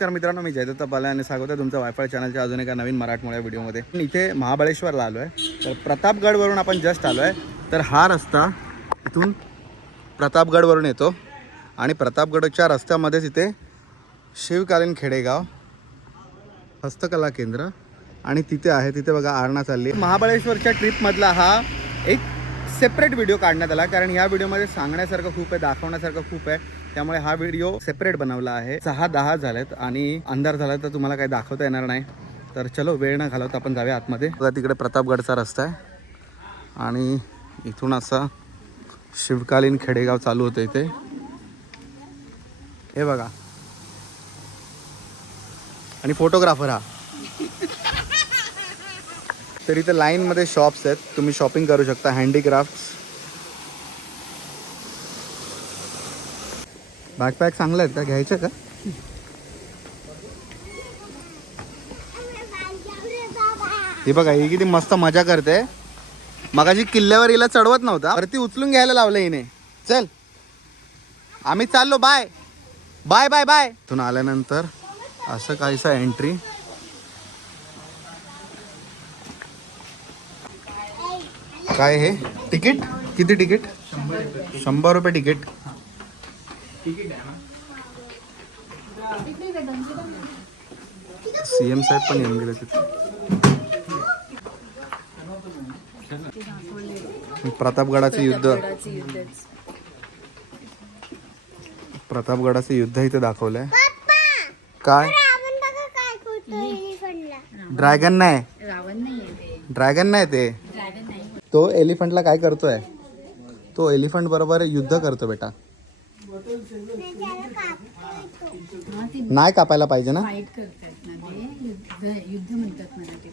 नमस्कार मित्रांनो, मी जयदत्त पाले आणि स्वागत आहे तुमचं वायफाय चॅनलच्या अजून एका नवीन मराठमोळ्या व्हिडिओमध्ये. इथे महाबळेश्वरला आलो आहे. तर प्रतापगडवरून आपण जस्ट आलो आहे. तर हा रस्ता इथून प्रतापगडवरून येतो आणि प्रतापगडच्या रस्त्यामध्येच इथे शिवकालीन खेडेगाव हस्तकला केंद्र आणि तिथे आहे. तिथे बघा आरणा चालली. महाबळेश्वरच्या ट्रिपमधला हा एक सेपरेट व्हिडिओ काढण्यात आला, कारण या व्हिडिओमध्ये सांगण्यासारखं खूप आहे, दाखवण्यासारखं खूप आहे. त्यामुळे हा व्हिडिओ सेपरेट बनवला आहे. 6:10 झालेत आणि अंधार झाला तर तुम्हाला काही दाखवता येणार नाही. तर चलो वेळ न घालवता आपण जाऊया आतमध्ये. बघा तिकडे प्रतापगडचा रस्ता आहे आणि इथून असा शिवकालीन खेडेगाव चालू होतं. इथे हे बघा आणि फोटोग्राफर हा. तर इथे लाईनमध्ये शॉप्स आहेत, तुम्ही शॉपिंग करू शकता. हँडीक्राफ्ट्स, बॅकपॅक चांगले आहेत का, घ्यायचं का? ही बघा ही किती मस्त मजा करते. मगाशी किल्ल्यावर हिला चढवत नव्हता, वरती उचलून घ्यायला लावलं हिने. चल आम्ही चाललो, बाय बाय बाय बाय. इथून आल्यानंतर असं काहीसा एंट्री. काय हे तिकीट किती? तिकीट 100 रुपये तिकीट. सीएम साहेब पण येऊन गेले तिथे. प्रतापगडाचे युद्ध, प्रतापगडाचे युद्ध इथे दाखवलंय. काय ड्रॅगन नाही, ड्रॅगन नाही ते. तो एलिफंटला काय करतोय? तो एलिफंट बरोबर युद्ध करतो बेटा. नाही कापायला पाहिजे ना. युद्ध म्हणतात मला ते.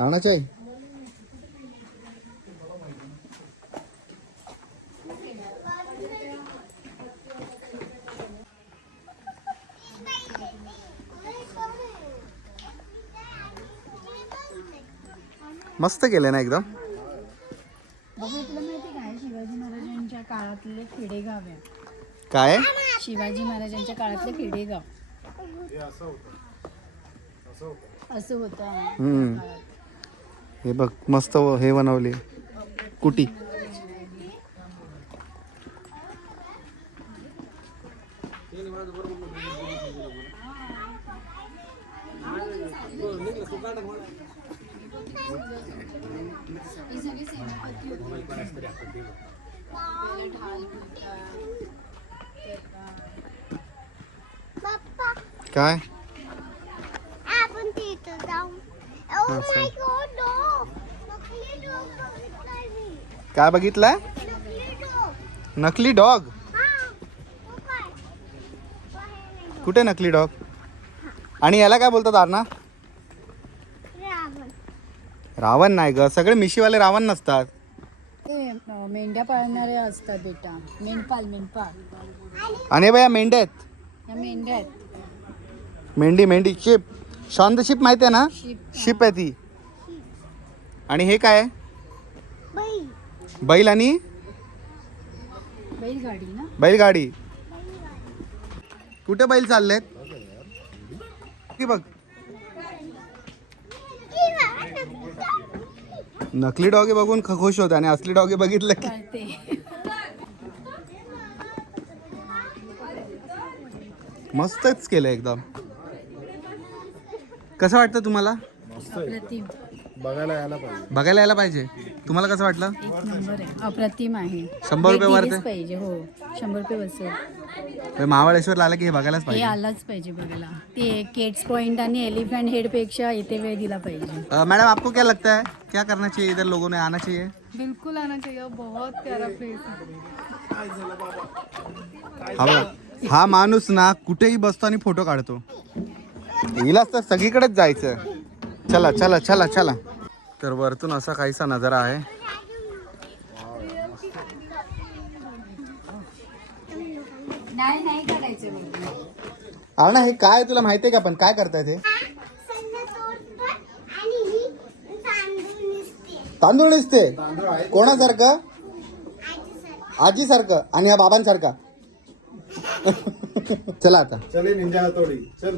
आणायचं आहे. मस्त केले ना एकदम. बघू तुला माहिती काय, शिवाजी महाराजांच्या काळातले खेडेगाव आहे. काय? शिवाजी महाराजांच्या काळातले खेडेगाव असं होतं. हे बघ मस्त हे बनवली कुटी. काय आपण तिथं जाऊ. Oh my God, dog. नकली डॉग बघितलाय मी. काय बघितलंय? नकली डॉग. नकली डॉग? हां. तो काय? कुठे नकली डॉग? आणि याला काय बोलतात आरणा? रावण. रावण नाही ग, सगळे मिशीवाले रावण नसतात. ते मेंढ्या पाळणारे असतात बेटा. मेंढपाळ. आणि बाया मेंढ्या आहेत. या मेंढ्या आहेत. मेंढी शिप. शॉन द शिप माहिती आहे ना? शिप आहे ती. आणि हे काय आहे? बैल. बैल आणि बैलगाडी ना. बैलगाडी. कुठे बैल चाललेत की बघ. नकली डॉगे बघून खुश होते आणि असली डॉगे बघितले की कळते. मस्तच केलं एकदम. कसं वाटतं तुम्हाला? अप्रतिम. बघायला यायला पाहिजे. तुम्हाला कसं वाटलं? एक नंबर आहे, अप्रतिम आहे. 100 रुपये वर दिलीच पाहिजे. हो 100 रुपये बसेल. महाबळेश्वरला आलं की हे बघायलाच हे पाहिजे. आलाच पाहिजे बघायला. ते केट्स पॉइंट आणि एलिफंट हेड पेक्षा इथे वेळ दिला पाहिजे. मैडम आपको क्या लगता है, क्या करना चाहिए इधर, लोगों ने आना चाहिए? बिल्कुल आना चाहिए, बहुत प्यारा प्लेस है. हा माणूस ना कुठेही बसतो आणि फोटो काढतो. हिलाच तर सगळीकडेच जायचं. चला चला चला चला. तर वरतून असा काहीसा नजारा आहे. नाही करायचं बघ. अरे ना हे काय तुला माहितीये का पण काय करतायत हे? आणि ही तांदूळ निसते. तांदूळ निसते कोणासारखं? आजीसारखं आणि या बाबांसारखा. चला आता चले निंजा हातोडी चल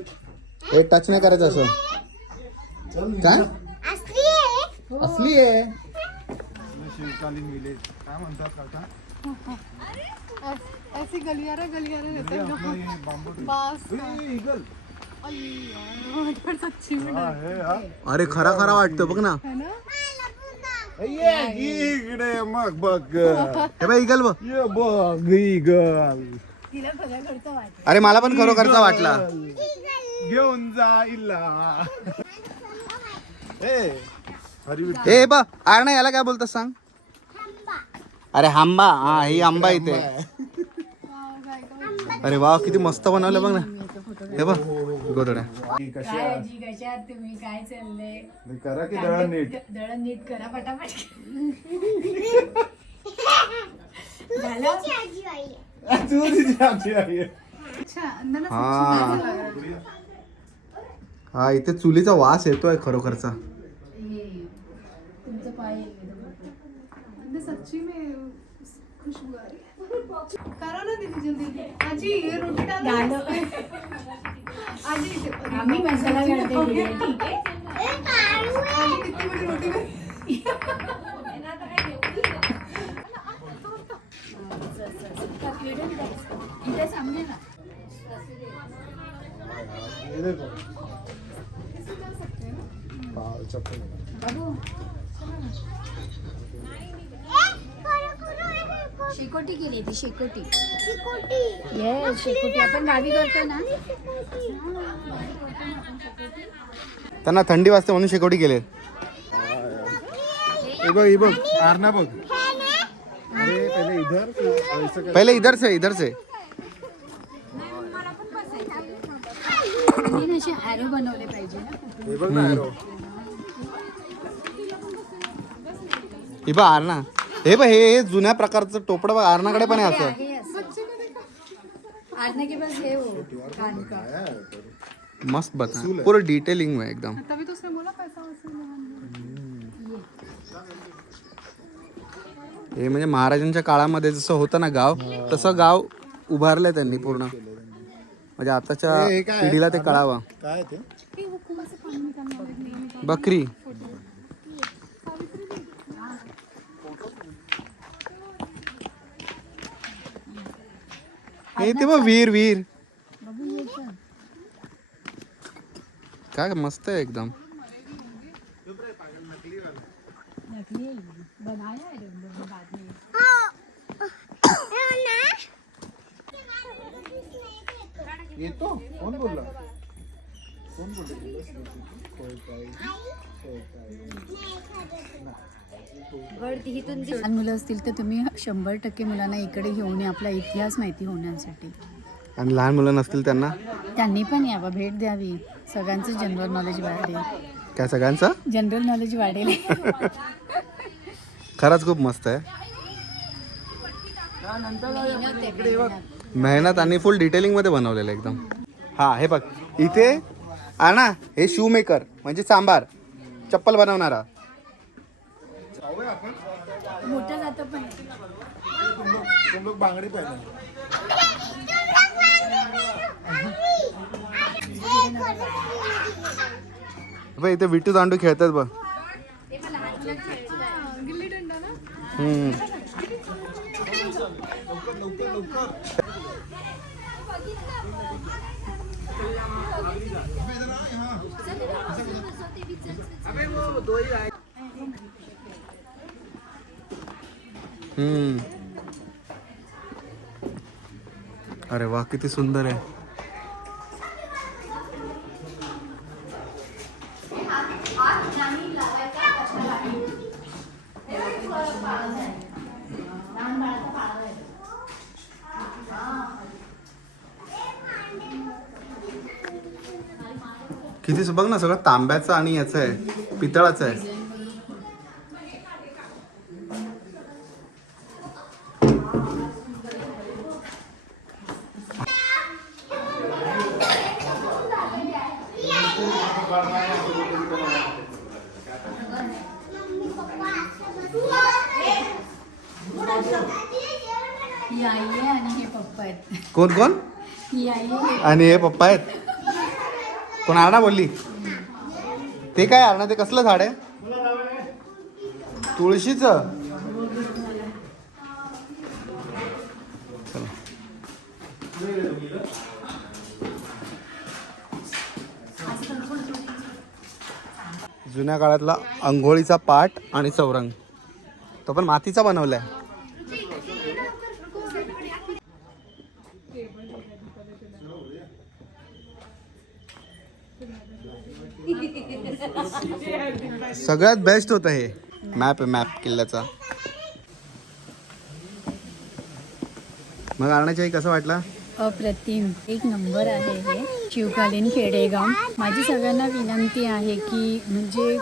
हे टच नाही करायचं असं. काय असली आहे. असली आहे? शिवकालीन विलेज काय म्हणतात काका ऐसी गलियारा रहते हैं आपलं बांबू बस ईगल सच्ची में हा हे हा अरे खरा खरा वाटतो बघ ना. है ना ये इकडे मग बघ हे बघ इगल बघ. ये बघ ईगल तिला खरं वाटत. अरे मला पण खरोखरचा वाटला. घेऊन जाईला ए हरी ए बा अरे ना याला काय बोलतात सांग. अरे आंबा. हा ही आंबा इथे. अरे वा किती मस्त बनवलं बघ ना. हे बघ गोदड्या. काय आजी कशात तुम्ही काय चाललंय? करा की दळण नीट दळण नीट करा पटापट. झालं. आजी बाई आहे. तू तिची आजी आहे अच्छा अंदर ना हा हा इथे चुलीचा वास येतोय खरोखरचा. तुमचं पाय अंदर सच्ची में खुशबू आ रही है करो ना दीदी जल्दी आजी ये रोटी डालो आजी इसे आम्ही मसाला घालते ठीक आहे. ए, काळू आहे. आजी कितनी बड़ी रोटी में इथे समजे ना. ये देखो चप्पल बाबू करो, शेकोटी केली ती शेकोटी. चिकोटी. येस शेकोटी आपण गावी करतो ना. त्यांना थंडी वाजते म्हणून शेकोटी केले. ये बघ आरना बघ अरे पहले इधर फिर ऐसे कर पहिले इधर से आणि असे ॲरो बनवले पाहिजे ना. हे बघ ना arrow. हे बघ आरणा. हे बघ हे जुन्या प्रकारचं टोपडं बघ आरणाकडे पण आहे असं. आहे असं. आरने के पास हे हो कान का. मस्त बता पूरा डिटेलिंग में एकदम. तभी तो उसने बोला पैसा वसूल है हे म्हणजे महाराजांच्या काळामध्ये जसं होतं ना गाव तसं गाव उभारलंय त्यांनी पूर्ण. म्हणजे आताच्या हे काय आहे? पिढीला ते कळावं. काय ते वो कुआं से पानी निकालने वाले नहीं बकरी. हे ते बघ वीर काय मस्त आहे एकदम. नकली बनाया है बाद में. हो ना? येतो कोण बोलला कोण बोलला लहान मुलं असतील तर तुम्ही 100% मुलांना इकडे घेऊन या आपला इतिहास माहिती होण्यासाठी. आणि लहान मुलं नसतील त्यांना त्यांनी पण यावं भेट द्यावी. सगळ्यांचं जनरल नॉलेज वाढेल. काय सगळ्यांचं जनरल नॉलेज वाढेल. खरंच खूप मस्त आहे. मेहनत आणि फुल डिटेलिंग मध्ये बनवलेलं आहे एकदम. हा हे बघ इथे आणा हे शू मेकर म्हणजे सांबार चप्पल बनवणारा. मोठं जातं पण. तुम लोग बांगडी पहने बघ इथे विट्टू दांडू खेळतात बघ. गिल्ली डंडा ना हम्म. हम्म. अरे वा किती सुंदर आहे. किती बघ ना सगळं तांब्याचं आणि याचं आहे पितळाचं आहे. आहे आणि हे पप्पा आहेत. कोण कोण? ही आई आहे. आणि हे पप्पा आहेत. कोण आरणा बोलली? ते काय आरणा, ते कसलं झाड आहे? तुळशीचं. चला. जुन्या काळातला अंघोळीचा पाट आणि चौरंग, तो पण मातीचा बनवलाय. सगळ्यात बेस्ट होतं हे मॅप आहे, मॅप किल्ल्याचा. मग आरणाच्या कसं वाटला? अप्रतिम, एक नंबर आहे हे शिवकालीन खेडेगाव. माझी सगळ्यांना विनंती आहे की म्हणजे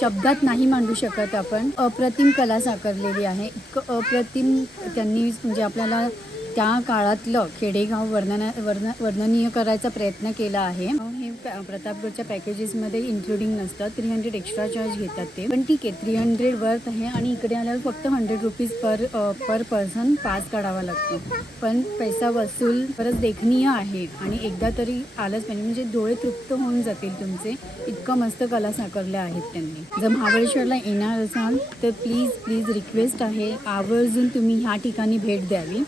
शब्दात नाही मांडू शकत आपण. अप्रतिम कला साकारलेली आहे. इतकं अप्रतिम त्यांनी म्हणजे आपल्याला त्या काळातलं खेडेगाव वर्णनीय करायचा प्रयत्न केला आहे. हे प्रतापगडच्या पॅकेजेसमध्ये इन्क्लुडिंग नसतं. 300 एक्स्ट्रा चार्ज घेतात ते, पण ठीक आहे, 300 वर्थ आहे. आणि इकडे आल्यावर फक्त 100 रुपीज पर पर्सन पास काढावा लागतो. पण पैसा वसूल परत देखणीय आहे आणि एकदा तरी आलंच पाहिजे, म्हणजे डोळे तृप्त होऊन जातील तुमचे. इतकं मस्त कला साकारल्या आहेत त्यांनी. जर महाबळेश्वरला येणार असाल तर प्लीज रिक्वेस्ट आहे, आवर्जून तुम्ही ह्या ठिकाणी भेट द्यावी.